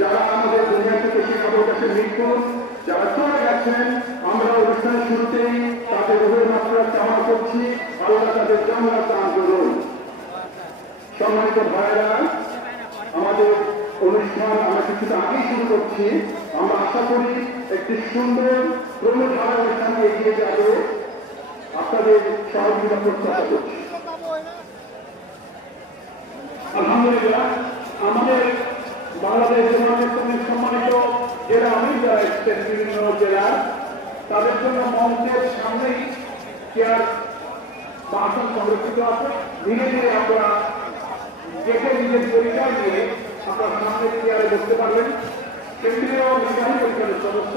যারা আমাদের দুনিয়া থেকে শিক্ষাবোধ কাছে মৃত্যু যারা চলে গেছেন, আমরা অনুষ্ঠানের শুরুতেই তাদের রোগের মাত্রা চাওয়া করছি। আল্লাহ তাদের জামলা দান করুন। সম্মানিত ভাইরা আমাদের অনুষ্ঠান আমরা কিছুটা আগেই শুরু করছি। আমরা আশা করি একটি সুন্দর প্রমোধার অনুষ্ঠানে এগিয়ে যাবে। আপনাদের সহযোগিতা প্রত্যাশা করছি। আলহামদুলিল্লাহ, আমাদের জেলা আমি যারা এসছেন বিভিন্ন জেলার তাদের জন্য মঞ্চের সামনেই চেয়ার আসন সংরক্ষিত আছে। ধীরে ধীরে আমরা দেখে নিজের পরিচয় দিয়ে আপনার সামনে চেয়ারে বসতে পারবেন। কেন্দ্রীয় নির্বাহী পরিষদের সদস্য,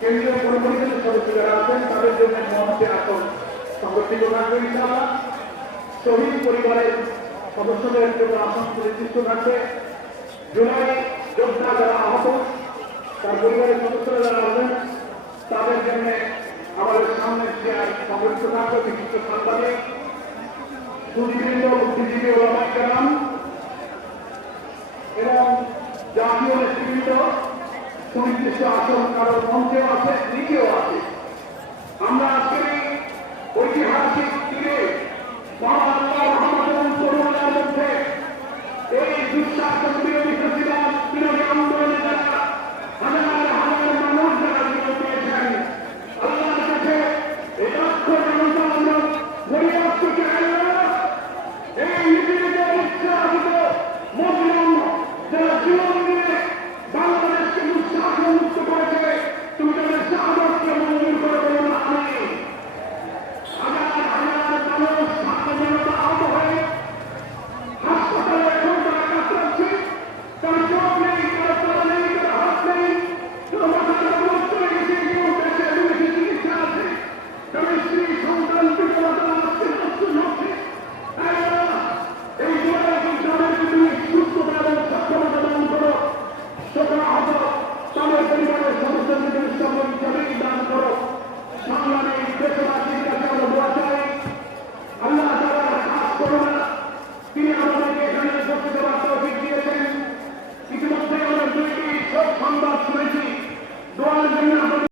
কেন্দ্রীয় পরিষদের সদস্য যারা আছেন, তাদের জন্য মঞ্চে আসন সংরক্ষিত থাকবে ইনশাআল্লাহ। শহীদ পরিবারের সদস্যদের জন্য আসন সুনির্দিষ্ট থাকবে। জুলাই যোদ্ধা যারা আহত তার পরিবারের সদস্যরা যারা আছেন, তাদের জন্য আমাদের সামনে সংরক্ষিত থাকবে বিশিষ্ট এবং আছে আছে। আমরা